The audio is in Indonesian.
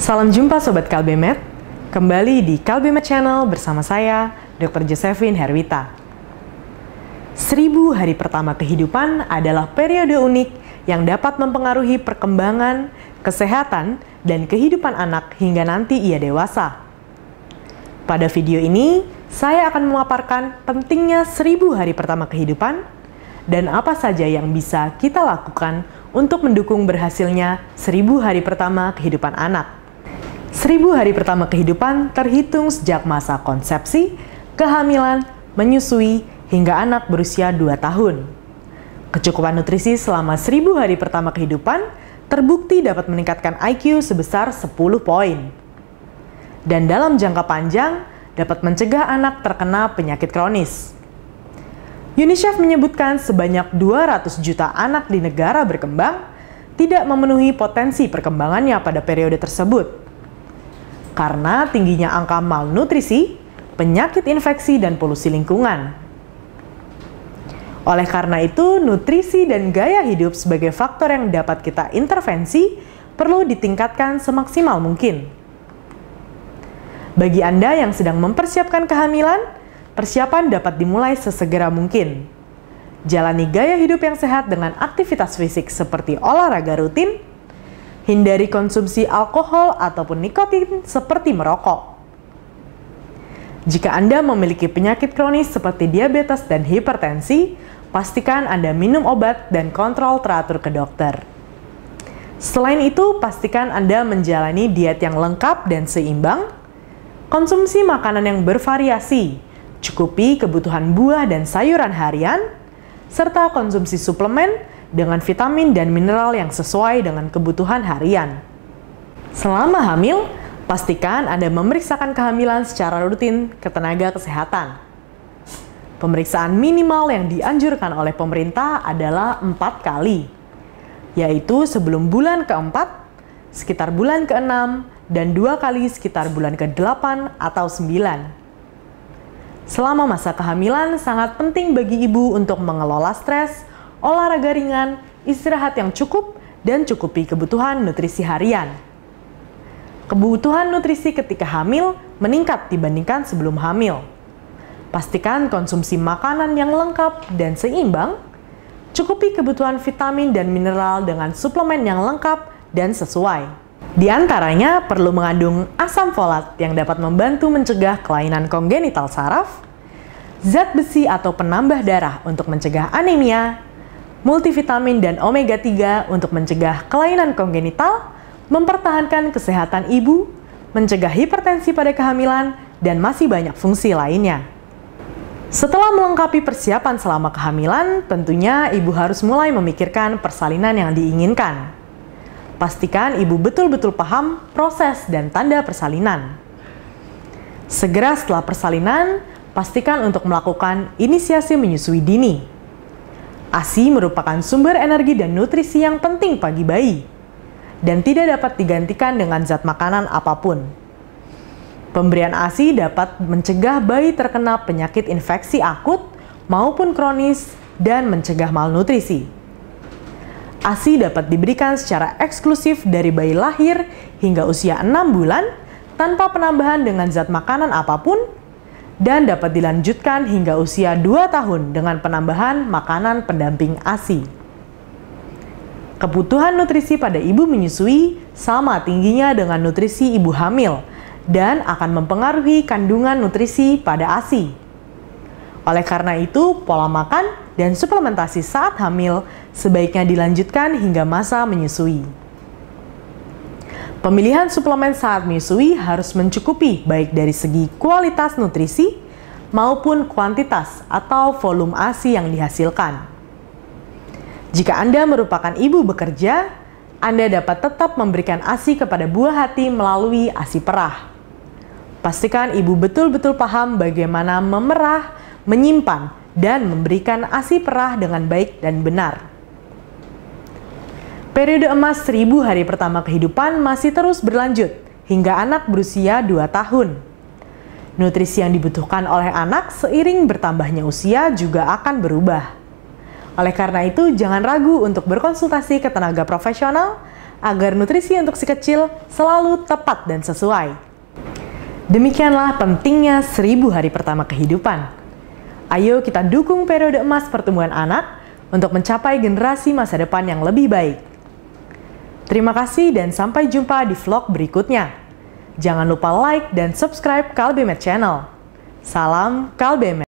Salam jumpa Sobat Kalbemed, kembali di Kalbemed Channel bersama saya, Dr. Josephine Herwita. 1000 hari pertama kehidupan adalah periode unik yang dapat mempengaruhi perkembangan, kesehatan, dan kehidupan anak hingga nanti ia dewasa. Pada video ini, saya akan memaparkan pentingnya 1000 hari pertama kehidupan dan apa saja yang bisa kita lakukan untuk mendukung berhasilnya 1000 hari pertama kehidupan anak. 1000 hari pertama kehidupan terhitung sejak masa konsepsi, kehamilan, menyusui, hingga anak berusia 2 tahun. Kecukupan nutrisi selama 1000 hari pertama kehidupan terbukti dapat meningkatkan IQ sebesar 10 poin. Dan dalam jangka panjang dapat mencegah anak terkena penyakit kronis. UNICEF menyebutkan sebanyak 200 juta anak di negara berkembang tidak memenuhi potensi perkembangannya pada periode tersebut. Karena tingginya angka malnutrisi, penyakit infeksi, dan polusi lingkungan. Oleh karena itu, nutrisi dan gaya hidup sebagai faktor yang dapat kita intervensi perlu ditingkatkan semaksimal mungkin. Bagi Anda yang sedang mempersiapkan kehamilan, persiapan dapat dimulai sesegera mungkin. Jalani gaya hidup yang sehat dengan aktivitas fisik seperti olahraga rutin, hindari konsumsi alkohol ataupun nikotin seperti merokok. Jika Anda memiliki penyakit kronis seperti diabetes dan hipertensi, pastikan Anda minum obat dan kontrol teratur ke dokter. Selain itu, pastikan Anda menjalani diet yang lengkap dan seimbang, konsumsi makanan yang bervariasi, cukupi kebutuhan buah dan sayuran harian, serta konsumsi suplemen dengan vitamin dan mineral yang sesuai dengan kebutuhan harian. Selama hamil, pastikan Anda memeriksakan kehamilan secara rutin ke tenaga kesehatan. Pemeriksaan minimal yang dianjurkan oleh pemerintah adalah 4 kali, yaitu sebelum bulan ke-4, sekitar bulan ke-6, dan 2 kali sekitar bulan ke-8 atau 9. Selama masa kehamilan, sangat penting bagi ibu untuk mengelola stres, olahraga ringan, istirahat yang cukup, dan cukupi kebutuhan nutrisi harian. Kebutuhan nutrisi ketika hamil meningkat dibandingkan sebelum hamil. Pastikan konsumsi makanan yang lengkap dan seimbang, cukupi kebutuhan vitamin dan mineral dengan suplemen yang lengkap dan sesuai. Di antaranya perlu mengandung asam folat yang dapat membantu mencegah kelainan kongenital saraf, zat besi atau penambah darah untuk mencegah anemia, multivitamin dan omega 3 untuk mencegah kelainan kongenital, mempertahankan kesehatan ibu, mencegah hipertensi pada kehamilan, dan masih banyak fungsi lainnya. Setelah melengkapi persiapan selama kehamilan, tentunya ibu harus mulai memikirkan persalinan yang diinginkan. Pastikan ibu betul-betul paham proses dan tanda persalinan. Segera setelah persalinan, pastikan untuk melakukan inisiasi menyusui dini. ASI merupakan sumber energi dan nutrisi yang penting bagi bayi, dan tidak dapat digantikan dengan zat makanan apapun. Pemberian ASI dapat mencegah bayi terkena penyakit infeksi akut maupun kronis dan mencegah malnutrisi. ASI dapat diberikan secara eksklusif dari bayi lahir hingga usia 6 bulan tanpa penambahan dengan zat makanan apapun, dan dapat dilanjutkan hingga usia 2 tahun dengan penambahan makanan pendamping ASI. Kebutuhan nutrisi pada ibu menyusui sama tingginya dengan nutrisi ibu hamil dan akan mempengaruhi kandungan nutrisi pada ASI. Oleh karena itu, pola makan dan suplementasi saat hamil sebaiknya dilanjutkan hingga masa menyusui. Pemilihan suplemen saat menyusui harus mencukupi baik dari segi kualitas nutrisi maupun kuantitas atau volume ASI yang dihasilkan. Jika Anda merupakan ibu bekerja, Anda dapat tetap memberikan ASI kepada buah hati melalui ASI perah. Pastikan ibu betul-betul paham bagaimana memerah, menyimpan, dan memberikan ASI perah dengan baik dan benar. Periode emas 1000 hari pertama kehidupan masih terus berlanjut hingga anak berusia 2 tahun. Nutrisi yang dibutuhkan oleh anak seiring bertambahnya usia juga akan berubah. Oleh karena itu, jangan ragu untuk berkonsultasi ke tenaga profesional agar nutrisi untuk si kecil selalu tepat dan sesuai. Demikianlah pentingnya 1000 hari pertama kehidupan. Ayo kita dukung periode emas pertumbuhan anak untuk mencapai generasi masa depan yang lebih baik. Terima kasih dan sampai jumpa di vlog berikutnya. Jangan lupa like dan subscribe Kalbemed Channel. Salam Kalbemed.